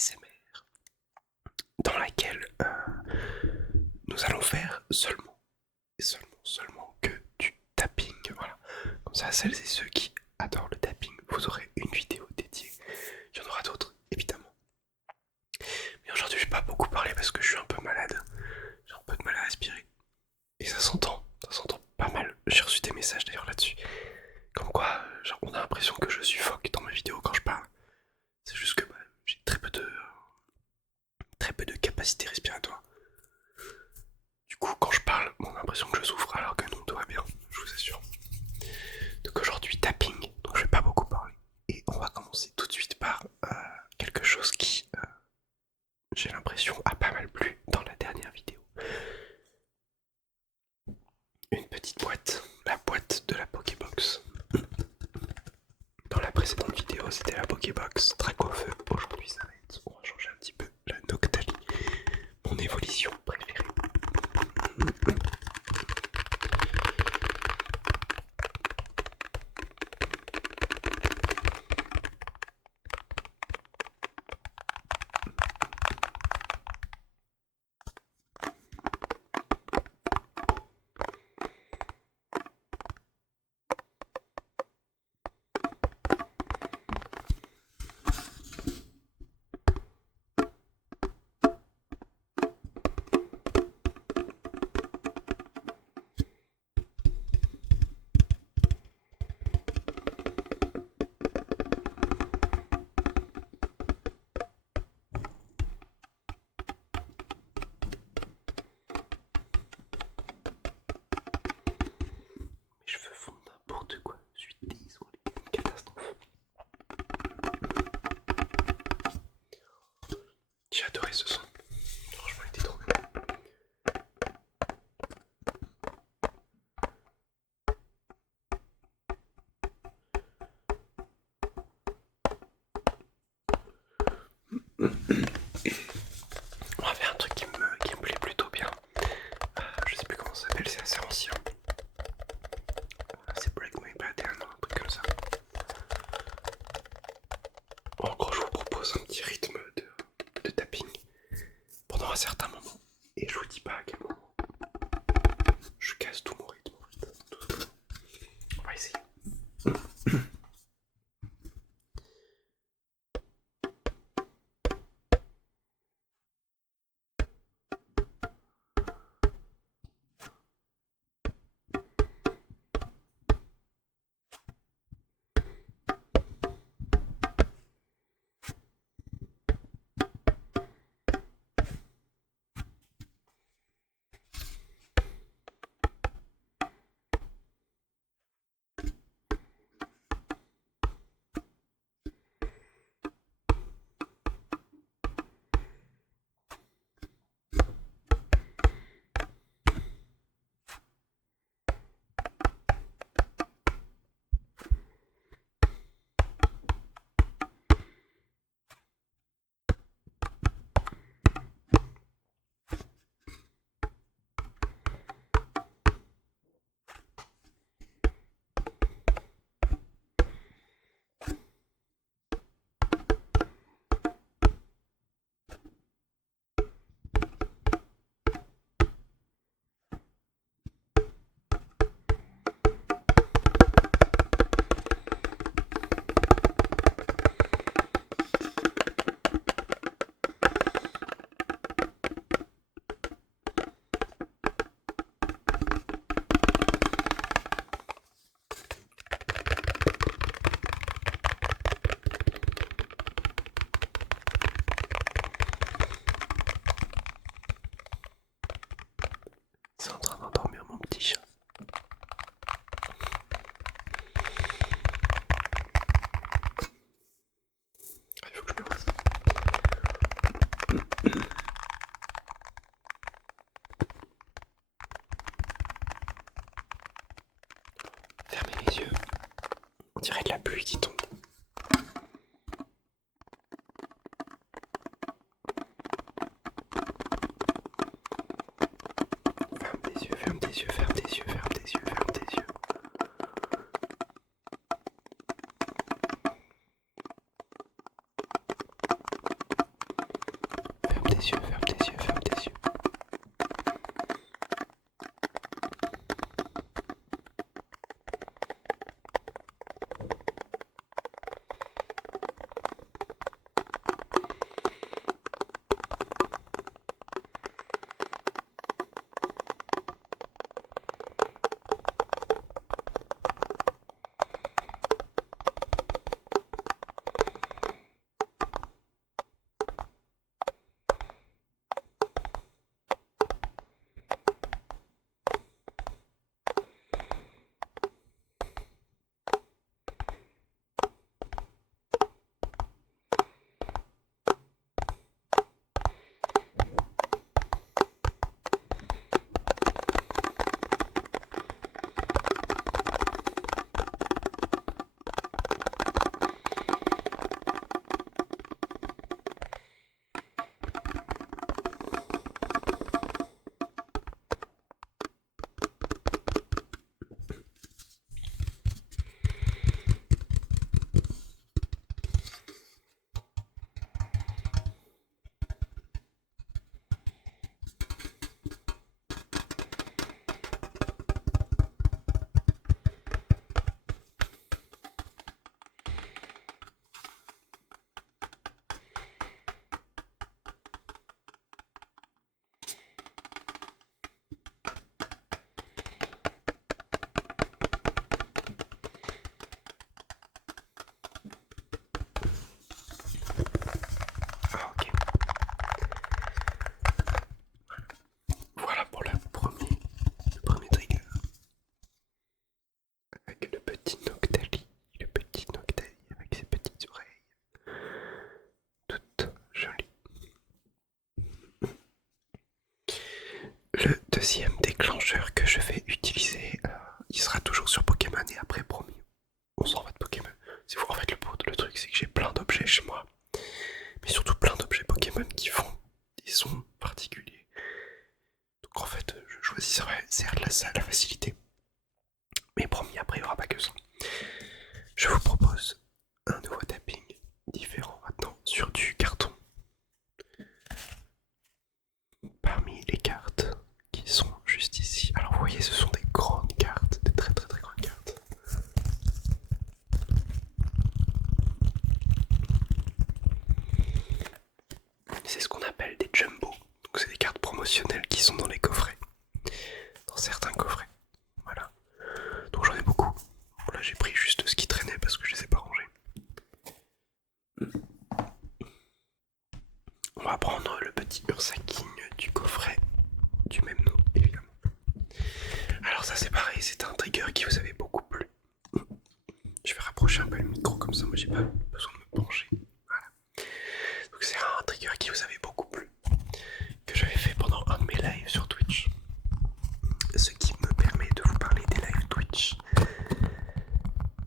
ASMR dans laquelle nous allons faire seulement et seulement que du tapping. Voilà. Comme ça, celles et ceux qui adorent le tapping, vous aurez une vidéo dédiée. Il y en aura d'autres, évidemment. Mais aujourd'hui, je vais pas beaucoup parler parce que je suis un peu malade. J'ai un peu de mal à respirer. Et ça s'entend pas mal. J'ai reçu des messages d'ailleurs là-dessus. Comme quoi, genre, on a l'impression que je suffoque dans mes vidéos quand je parle. C'est juste que j'ai très peu de capacité respiratoire. Du coup, quand je parle, on a l'impression que je souffre alors que non, tout va bien, je vous assure. Donc aujourd'hui, tapping, donc je vais pas beaucoup parler. Et on va commencer tout de suite par quelque chose qui, j'ai l'impression, a pas mal plu dans la dernière vidéo. Une petite boîte, la boîte de la Pokébox. Dans la précédente vidéo, c'était la Pokébox Drac au feu. Aujourd'hui, ça va être, on va changer un petit peu, la Noctali, mon évolution préférée. Mes cheveux font n'importe quoi, je suis désolé, une catastrophe. J'ai adoré ce son, franchement il était trop bien. On va faire un truc qui me plaît plutôt bien. Je sais plus comment ça s'appelle, c'est assez ancien. C'est Break My Pattern, un truc comme ça. En gros, je vous propose un petit rythme de tapping pendant un certain moment. Et je vous dis pas à quel moment. Je casse tout mon rythme en fait. Tout simplement. On va essayer. tes yeux, ferme tes yeux, ferme tes yeux. Ah, ok. Voilà pour le premier trigger. Avec le petit Noctali avec ses petites oreilles, toutes jolies. Le deuxième déclencheur que je vais utiliser, il sera toujours sur Pokémon et après promis, on s'en va de Pokémon. C'est fou, en fait le truc c'est que j'ai plein d'objets chez moi, mais surtout plein d'objets Pokémon qui font des sons particuliers. Donc en fait je choisirais certes la facilité, mais promis après il n'y aura pas que ça. Je vous propose un nouveau tapping différent maintenant sur du carton. Parmi les cartes qui sont juste ici, alors vous voyez ce sont des grandes cartes, des très grandes cartes. C'est ce qu'on appelle des jumbo, donc c'est des cartes promotionnelles qui sont dans les coffrets, dans certains coffrets, voilà. Donc j'en ai beaucoup, là j'ai pris juste ce qui traînait parce que je les ai pas rangés. On va prendre le petit Ursaking du coffret du même nom, évidemment. Alors ça c'est pareil, c'est un trigger qui vous avait beaucoup plu. Je vais rapprocher un peu le micro comme ça, moi j'ai pas besoin de me pencher. Voilà. Donc c'est un trigger qui vous avait beaucoup plu, que j'avais fait pendant un de mes lives sur Twitch. Ce qui me permet de vous parler des lives Twitch.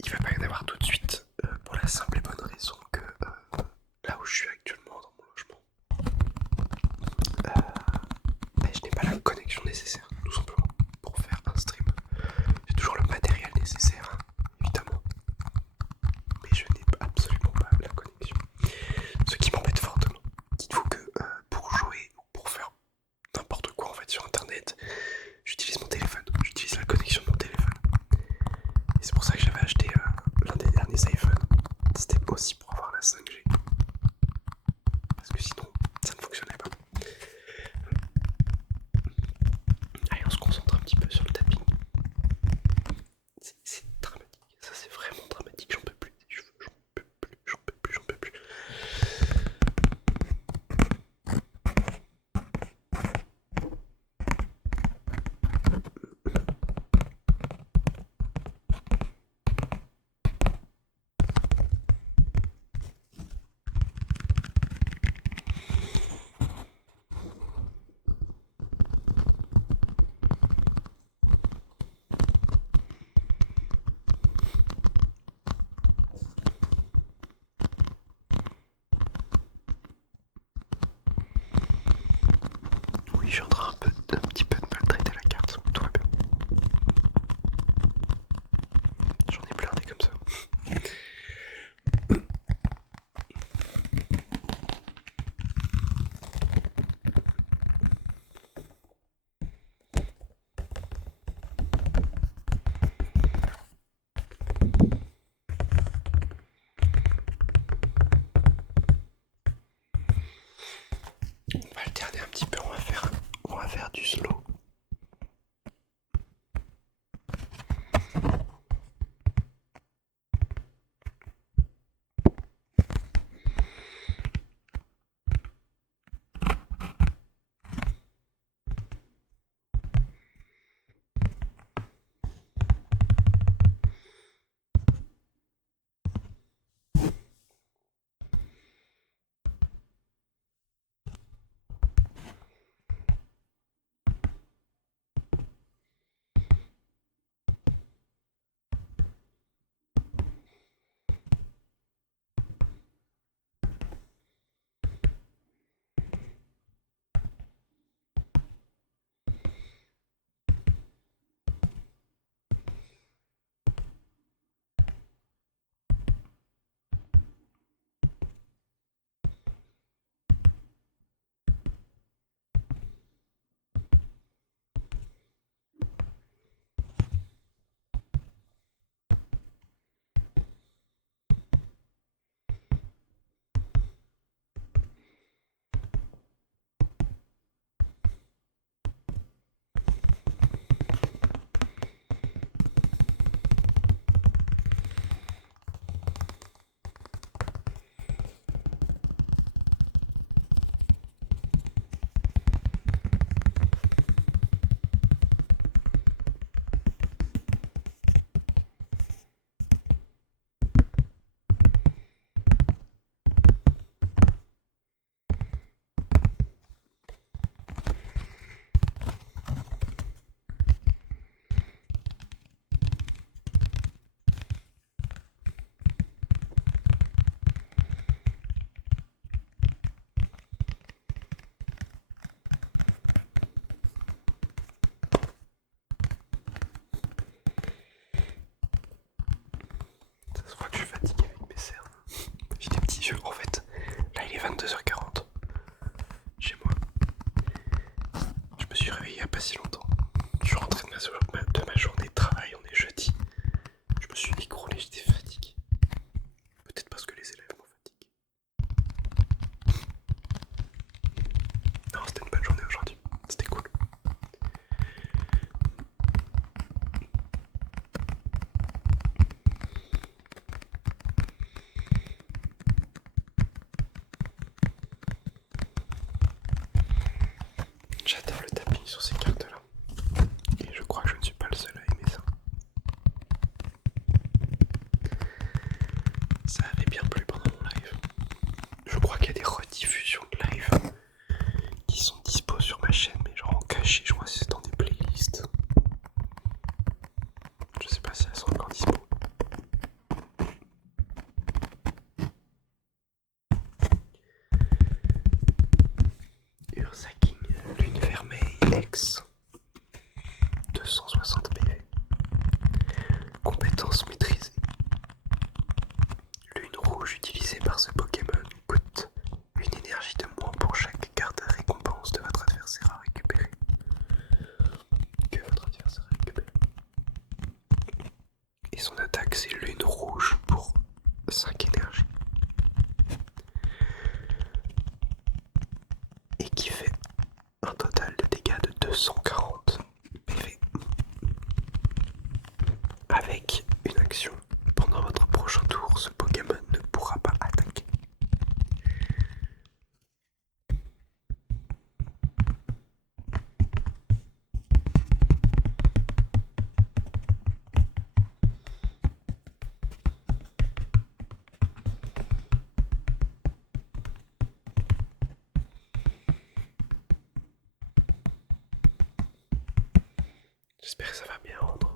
Il va pas y en avoir tout de suite, pour la simple et bonne raison que là où je suis actuellement dans mon logement, je n'ai pas la connexion nécessaire, tout simplement, pour faire un stream. J'ai toujours le matériel nécessaire, évidemment, mais je n'ai absolument alterner un petit peu, on va faire du slow. Ça se voit que je suis fatigué avec mes cernes. J'ai des petits yeux en fait. Là il est 22h40 chez moi. Je me suis réveillé il n'y a pas si longtemps. Je suis rentré de ma journée de travail, on est jeudi. Je me suis écroulé, j'étais fatigué. Peut-être parce que les élèves m'ont fatigué. Non, c'était une bonne journée aujourd'hui. C'était cool. J'adore le tapping sur ces cartes-là. Et je crois que je ne suis pas le seul à aimer ça. Ça avait bien plu pendant mon live. Je crois qu'il y a des rediffusions de live qui sont dispo sur ma chaîne, mais genre en caché, je crois que c'est dans des playlists. Je sais pas si elles sont encore dispo. Ursaking, lune vermeille, X, 260 PV. Compétence maîtrisée. Lune rouge utilisée par ce Pokémon coûte une énergie de moins pour chaque carte récompense de votre adversaire à récupérer. Et son attaque c'est lune rouge pour 5 énergies. Et qui fait un total de dégâts de 240 PV. Avec une action, pendant votre prochain tour, ce Pokémon ne pourra pas attaquer. J'espère que ça va bien rendre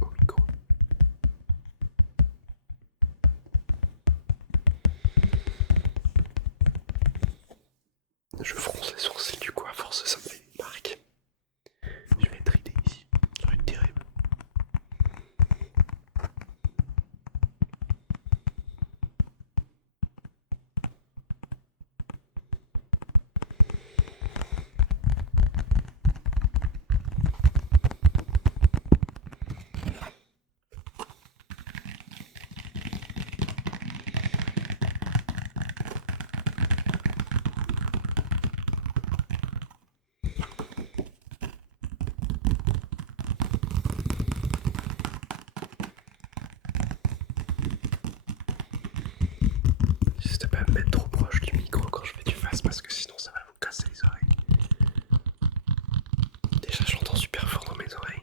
au micro. Je fronce les sourcils du coup, à force ça me fait une marque. Je vais être ridé ici, ça va être terrible. me mettre trop proche du micro quand je fais du face parce que sinon ça va vous casser les oreilles. Déjà j'entends super fort dans mes oreilles.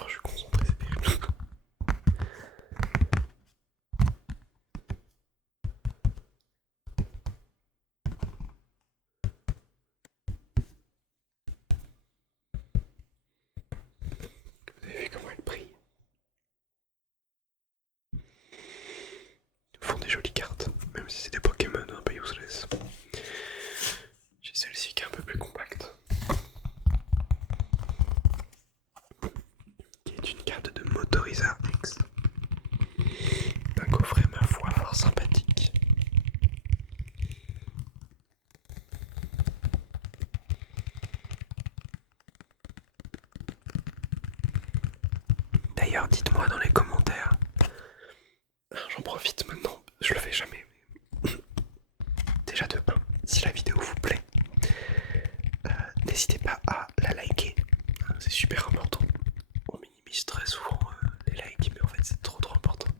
Oh, je suis concentré, c'est terrible. Vous avez vu comment elle brille? Ils font des jolies cartes, même si c'est des Pokémon un peu useless. J'ai celle-ci qui est un peu plus compacte. Qui est une carte de Motorizard X. Un coffret ma foi fort sympathique. D'ailleurs, dites-moi dans les commentaires. J'en profite maintenant, je le fais jamais. Déjà de 1, si la vidéo vous plaît, n'hésitez pas à la liker. C'est super important. On minimise très souvent les likes, mais en fait c'est trop important.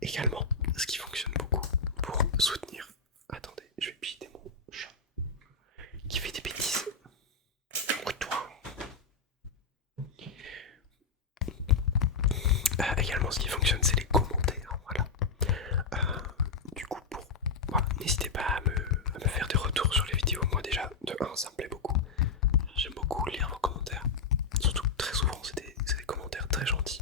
Également, ce qui fonctionne beaucoup pour soutenir. Attendez, je vais piter mon chat qui fait des bêtises. Toi. Également, ce qui fonctionne, c'est les commentaires. Voilà. Du coup, voilà, n'hésitez pas à me faire des retours sur les vidéos. Moi, déjà, de 1, ça me plaît beaucoup. J'aime beaucoup lire vos commentaires. Surtout que très souvent, c'est des commentaires très gentils.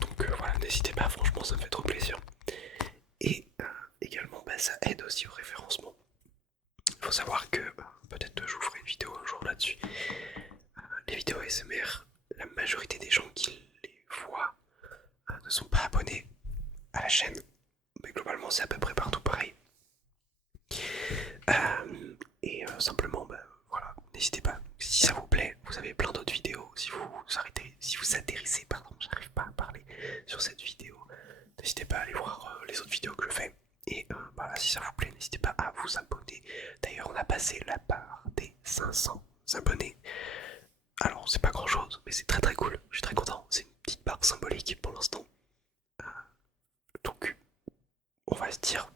Donc voilà, n'hésitez pas, franchement, ça me fait trop plaisir. Et également, ça aide aussi au référencement. Il faut savoir que, peut-être je vous ferai une vidéo un jour là-dessus. Les vidéos ASMR, la majorité des gens qui les voient ne sont pas abonnés à la chaîne. Mais globalement, c'est à peu près partout pareil. Simplement, voilà, n'hésitez pas. Si ça vous plaît, vous avez plein d'autres vidéos. Si vous atterrissez, pardon, j'arrive pas à parler sur cette vidéo, n'hésitez pas à aller voir les autres vidéos que je fais. Et voilà, si ça vous plaît, n'hésitez pas à vous abonner. D'ailleurs, on a passé la barre des 500 abonnés. Alors, c'est pas grand chose, mais c'est très très cool. Je suis très content. C'est une petite barre symbolique pour l'instant. Donc, on va se dire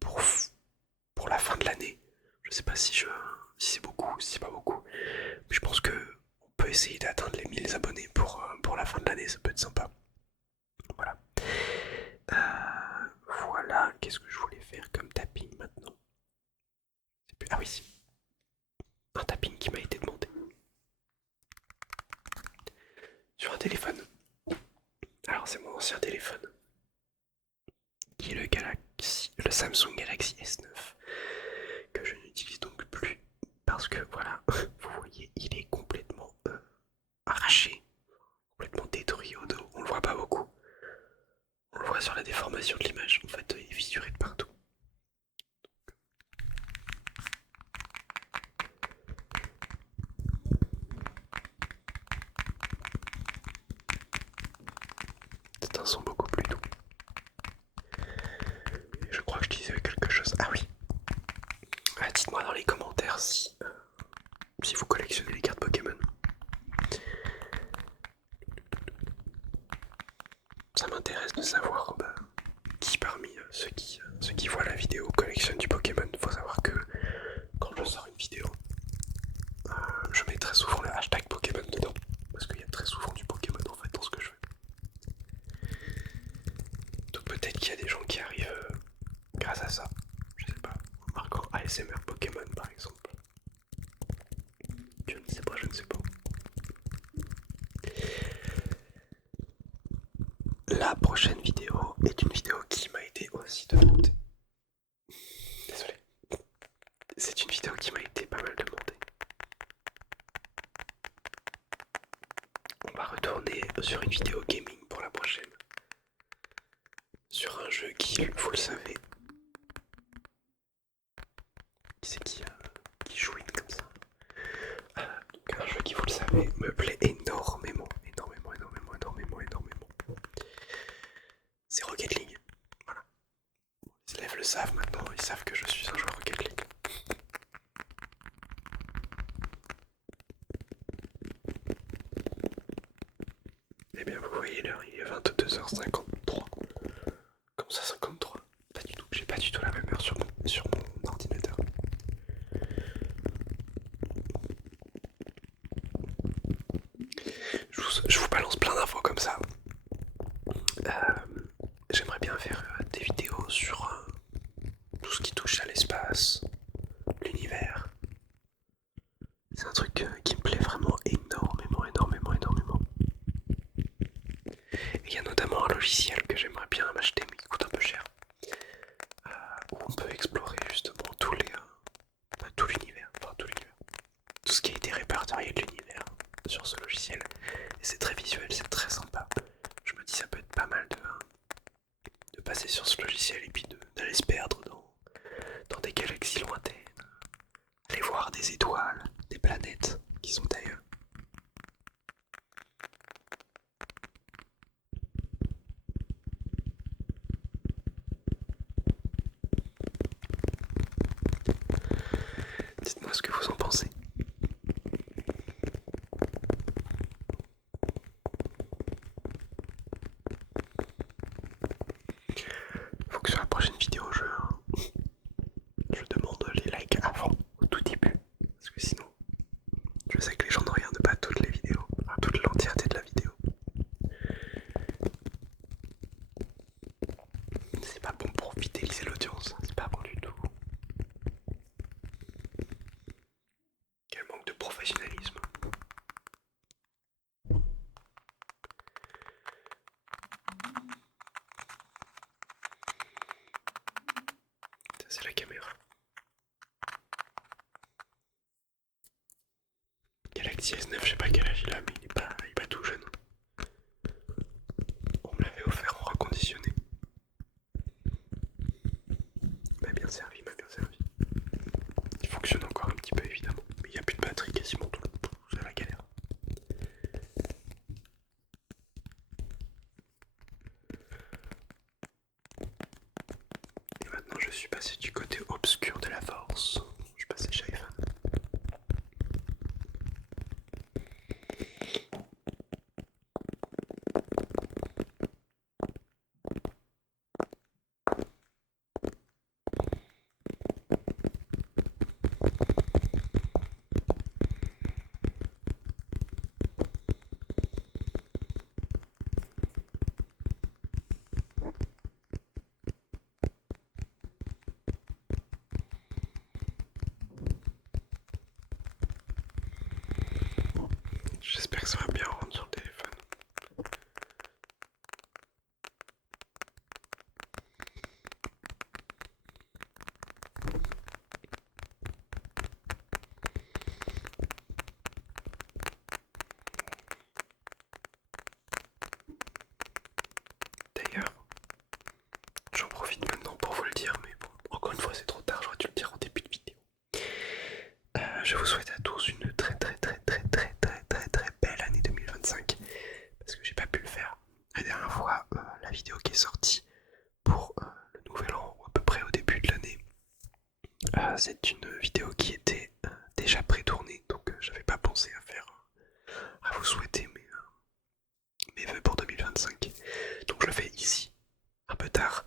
pour la fin de l'année. Je sais pas si c'est beaucoup ou si c'est pas beaucoup. Mais je pense que on peut essayer d'atteindre les 1000 abonnés pour la fin de l'année. Ça peut être sympa. Voilà. Voilà. Qu'est-ce que je voulais faire comme tapping maintenant? Ah oui, un tapping qui m'a été demandé. Sur un téléphone. Alors c'est mon ancien téléphone. Qui est le Samsung Galaxy S9. Que je n'utilise donc plus. Parce que voilà, vous voyez, il est complètement arraché. Complètement détruit au dos. On le voit pas beaucoup. On le voit sur la déformation de l'image. En fait, il est fissuré de partout. C'est un son beaucoup plus doux. Et je crois que je disais quelque chose. Ah oui. Dites-moi dans les commentaires si vous collectionnez les cartes Pokémon. Ça m'intéresse de savoir qui parmi ceux qui voient la vidéo collectionnent du Pokémon. Faut savoir que quand je sors une vidéo, je mets très souvent le hashtag Pokémon dedans. Parce qu'il y a très souvent du Pokémon en fait dans ce que je fais. Donc peut-être qu'il y a des gens qui arrivent grâce à ça. Je sais pas, en marquant ASMR Pokémon par exemple. la prochaine vidéo est une vidéo qui m'a été aussi demandée. Désolé. C'est une vidéo qui m'a été pas mal demandée. On va retourner sur une vidéo gaming pour la prochaine. Sur un jeu qui, vous le savez, qui c'est qui chouine comme ça. Donc un jeu qui, vous le savez, me plaît énormément. C'est Rocket League. Voilà. Les élèves le savent maintenant, ils savent que je suis un joueur Rocket League. Eh bien, vous voyez l'heure, il est 22h53. Comme ça, 53. Pas du tout, j'ai pas du tout la même heure sur mon ordinateur. Je vous balance plein d'infos comme ça. J'aimerais bien faire des vidéos sur tout ce qui touche à l'espace, l'univers. C'est un truc qui me plaît vraiment énormément. Et il y a notamment un logiciel que j'aimerais bien m'acheter mais qui coûte un peu cher. Où on peut explorer justement tout l'univers. Tout ce qui a été répertorié de l'univers sur ce logiciel. Et c'est très visuel, c'est très sympa. Je me dis ça peut être pas mal de passer sur ce logiciel et puis d'aller se perdre dans des galaxies lointaines. Aller voir des étoiles, des planètes qui sont ailleurs. Dites-moi ce que vous en pensez. Faut que sur la prochaine vidéo, je demande les likes avant, au tout début. Parce que sinon, je sais que les gens ne regardent pas toutes les vidéos, enfin toute l'entièreté de la vidéo. C'est pas bon pour fidéliser l'audience, c'est pas bon du tout. Quel manque de professionnalisme. Ça c'est la caméra. Galaxy S9, je sais pas quel âge il a, mais il est pas tout jeune. On me l'avait offert en reconditionné. M'a bien servi. Il fonctionne encore un petit peu évidemment, mais il n'y a plus de batterie quasiment tout le temps, c'est la galère. Et maintenant je suis passé du côté obscur de la force. Je suis passé chez iPhone. J'espère que ça va bien rendre sur le téléphone. D'ailleurs, j'en profite maintenant pour vous le dire, mais bon, encore une fois c'est trop tard, j'aurais dû le dire en début de vidéo. Je vous souhaite à tous une très belle année 2025, parce que j'ai pas pu le faire la dernière fois. La vidéo qui est sortie pour le nouvel an, ou à peu près au début de l'année, c'est une vidéo qui était déjà pré-tournée, donc j'avais pas pensé à vous souhaiter mes vœux pour 2025. Donc je le fais ici, un peu tard.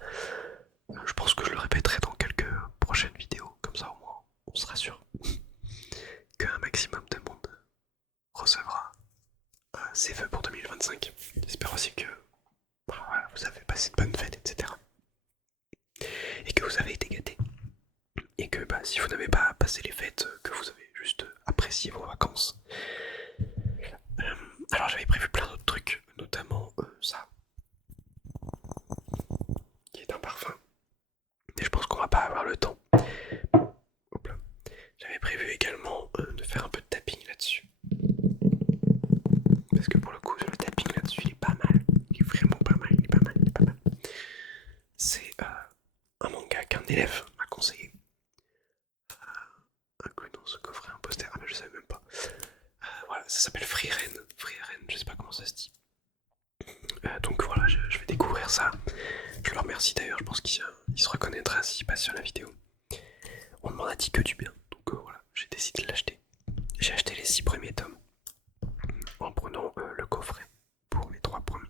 Je pense que je le répéterai dans quelques prochaines vidéos, comme ça au moins on sera sûr qu'un maximum de monde recevra ses vœux pour 2025. J'espère aussi que voilà, vous avez passé de bonnes fêtes, etc. Et que vous avez été gâtés. Et que si vous n'avez pas passé les fêtes, que vous avez juste apprécié vos vacances. Alors j'avais prévu plein d'autres trucs, notamment ça. inclus dans ce coffret un poster. Ah mais je savais même pas. Voilà, ça s'appelle Freeren. Freeren, je sais pas comment ça se dit. Donc voilà, je vais découvrir ça. Je le remercie d'ailleurs, je pense qu'il se reconnaîtra s'il passe sur la vidéo. On ne m'en a dit que du bien, donc voilà, j'ai décidé de l'acheter. J'ai acheté les 6 premiers tomes en prenant le coffret pour les 3 premiers.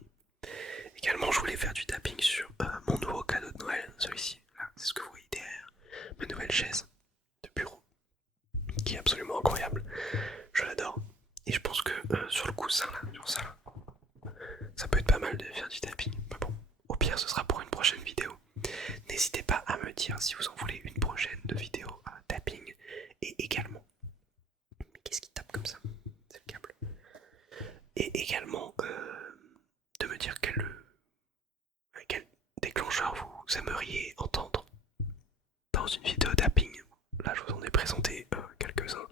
Également, je voulais faire du tapping sur mon nouveau cadeau de Noël, celui-ci. Là, c'est ce que vous voyez derrière, ma nouvelle chaise de bureau, qui est absolument incroyable. Je l'adore. Et je pense que sur le coussin là, sur ça là, ça peut être pas mal de faire du tapping. Mais bon, au pire, ce sera pour une prochaine vidéo. N'hésitez pas à me dire si vous en voulez une prochaine de vidéo tapping. Et également, mais qu'est-ce qui tape comme ça? C'est le câble. Et également, de me dire quel déclencheur vous aimeriez entendre dans une vidéo tapping. Là, je vous en ai présenté quelques-uns.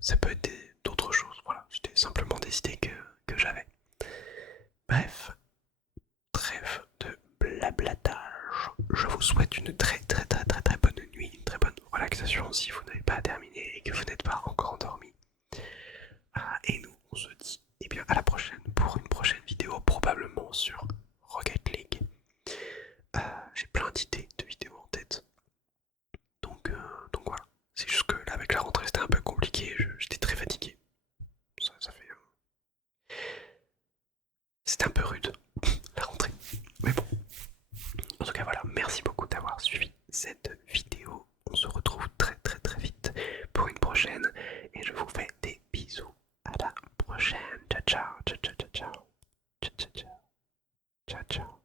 Ça peut être d'autres choses. Voilà, c'était simplement des idées que j'avais. Bref, trêve de blablatage. Je vous souhaite une très bonne nuit, une très bonne relaxation si vous n'avez pas terminé et que vous n'êtes pas encore endormi. Et nous, on se dit à la prochaine pour une prochaine vidéo, probablement sur Rocket League. J'ai plein d'idées de vidéos en tête. Donc voilà. C'est juste que là, avec la rentrée, c'était un peu compliqué. J'étais très fatigué. Ça fait. C'était un peu rude, la rentrée. Mais bon. En tout cas, voilà. Merci beaucoup d'avoir suivi cette vidéo. On se retrouve très vite pour une prochaine. Et je vous fais des bisous. À la prochaine. Ciao, ciao. Ciao, ciao. Ciao, ciao. Ciao, ciao.